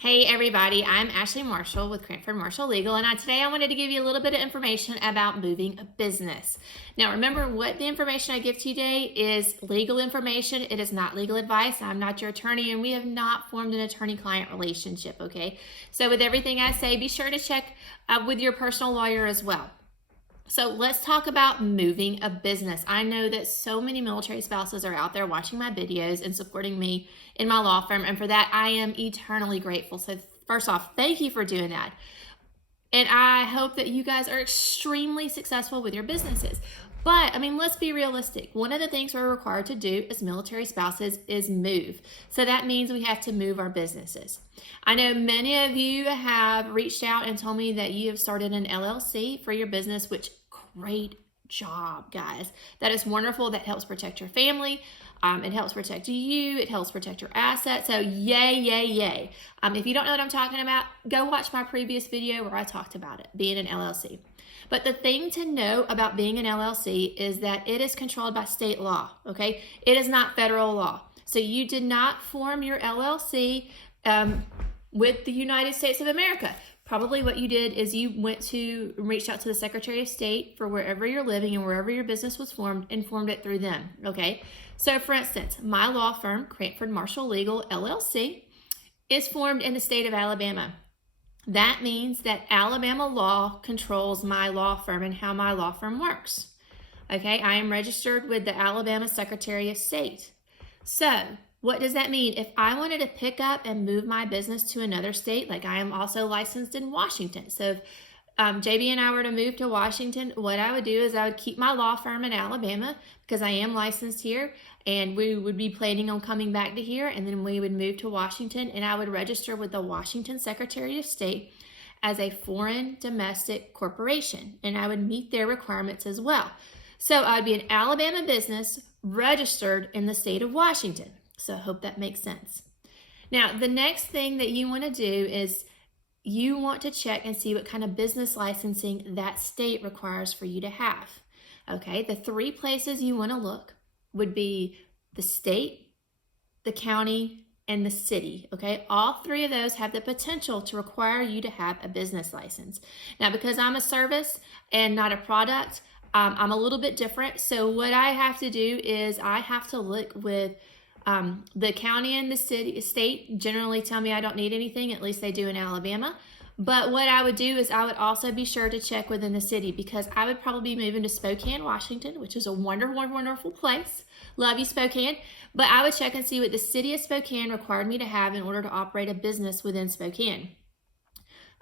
Hey everybody, I'm Ashley Marshall with Cranford Marshall Legal, and today I wanted to give you a little bit of information about moving a business. Now remember, what the information I give to you today is legal information. It is not legal advice. I'm not your attorney, and we have not formed an attorney-client relationship, okay? So with everything I say, be sure to check with your personal lawyer as well. So let's talk about moving a business. I know that so many military spouses are out there watching my videos and supporting me in my law firm, and for that I am eternally grateful. So first off, thank you for doing that. And I hope that you guys are extremely successful with your businesses. But, let's be realistic. One of the things we're required to do as military spouses is move. So that means we have to move our businesses. I know many of you have reached out and told me that you have started an LLC for your business, which great job, guys. That is wonderful. That helps protect your family. It helps protect you. It helps protect your assets. So yay, yay, yay. If you don't know what I'm talking about, go watch my previous video where I talked about it, being an LLC. But the thing to know about being an LLC is that it is controlled by state law, okay? It is not federal law. So you did not form your LLC with the United States of America. Probably what you did is you reached out to the Secretary of State for wherever you're living and wherever your business was formed and formed it through them, okay? So for instance, my law firm, Cranford Marshall Legal, LLC, is formed in the state of Alabama. That means that Alabama law controls my law firm and how my law firm works, okay? I am registered with the Alabama Secretary of State. So what does that mean? If I wanted to pick up and move my business to another state, like I am also licensed in Washington. So if JB and I were to move to Washington, what I would do is I would keep my law firm in Alabama because I am licensed here, and we would be planning on coming back to here, and then we would move to Washington, and I would register with the Washington Secretary of State as a foreign domestic corporation, and I would meet their requirements as well. So I'd be an Alabama business registered in the state of Washington. So I hope that makes sense. Now, the next thing that you want to do is you want to check and see what kind of business licensing that state requires for you to have. Okay, the three places you want to look would be the state, the county, and the city. Okay, all three of those have the potential to require you to have a business license. Now, because I'm a service and not a product, I'm a little bit different. So what I have to do is I have to look with the county and the state generally tell me I don't need anything, at least they do in Alabama. But what I would do is I would also be sure to check within the city, because I would probably be moving to Spokane, Washington, which is a wonderful, wonderful place. Love you, Spokane. But I would check and see what the city of Spokane required me to have in order to operate a business within Spokane.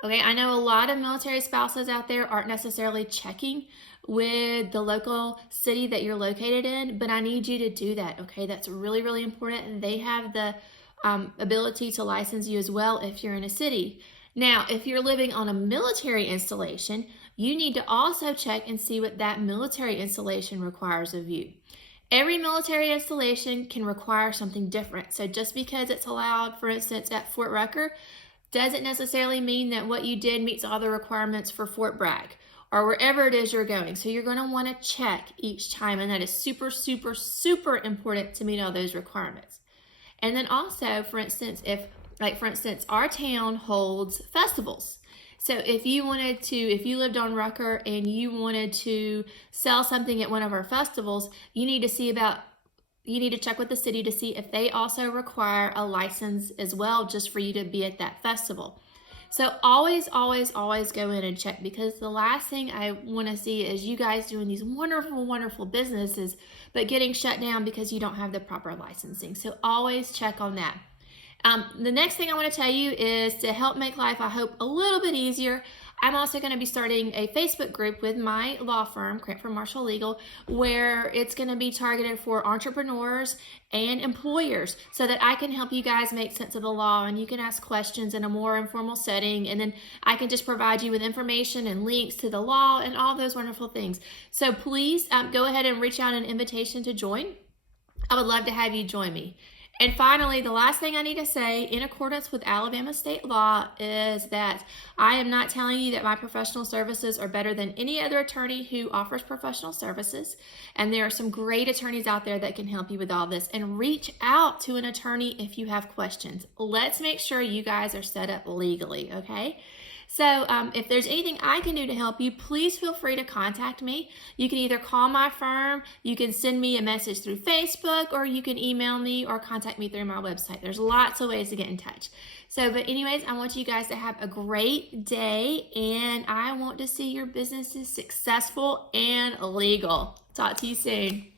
Okay, I know a lot of military spouses out there aren't necessarily checking with the local city that you're located in, but I need you to do that, okay? That's really, really important, and they have the ability to license you as well if you're in a city. Now, if you're living on a military installation, you need to also check and see what that military installation requires of you. Every military installation can require something different. So just because it's allowed, for instance, at Fort Rucker, doesn't necessarily mean that what you did meets all the requirements for Fort Bragg or wherever it is you're going. So you're going to want to check each time, and that is super, super, super important to meet all those requirements. And then also, for instance, if our town holds festivals. So if you lived on Rucker and you wanted to sell something at one of our festivals, you need to check with the city to see if they also require a license as well, just for you to be at that festival. So always, always, always go in and check, because the last thing I want to see is you guys doing these wonderful, wonderful businesses, but getting shut down because you don't have the proper licensing. So always check on that. The next thing I want to tell you is to help make life, I hope, a little bit easier. I'm also going to be starting a Facebook group with my law firm, Cranford Marshall Legal, where it's going to be targeted for entrepreneurs and employers, so that I can help you guys make sense of the law, and you can ask questions in a more informal setting, and then I can just provide you with information and links to the law and all those wonderful things. So please go ahead and reach out an invitation to join. I would love to have you join me. And finally, the last thing I need to say, in accordance with Alabama state law, is that I am not telling you that my professional services are better than any other attorney who offers professional services. And there are some great attorneys out there that can help you with all this. And reach out to an attorney if you have questions. Let's make sure you guys are set up legally, okay? So if there's anything I can do to help you, please feel free to contact me. You can either call my firm, you can send me a message through Facebook, or you can email me or contact me through my website. There's lots of ways to get in touch. So, but anyways, I want you guys to have a great day, and I want to see your businesses successful and legal. Talk to you soon.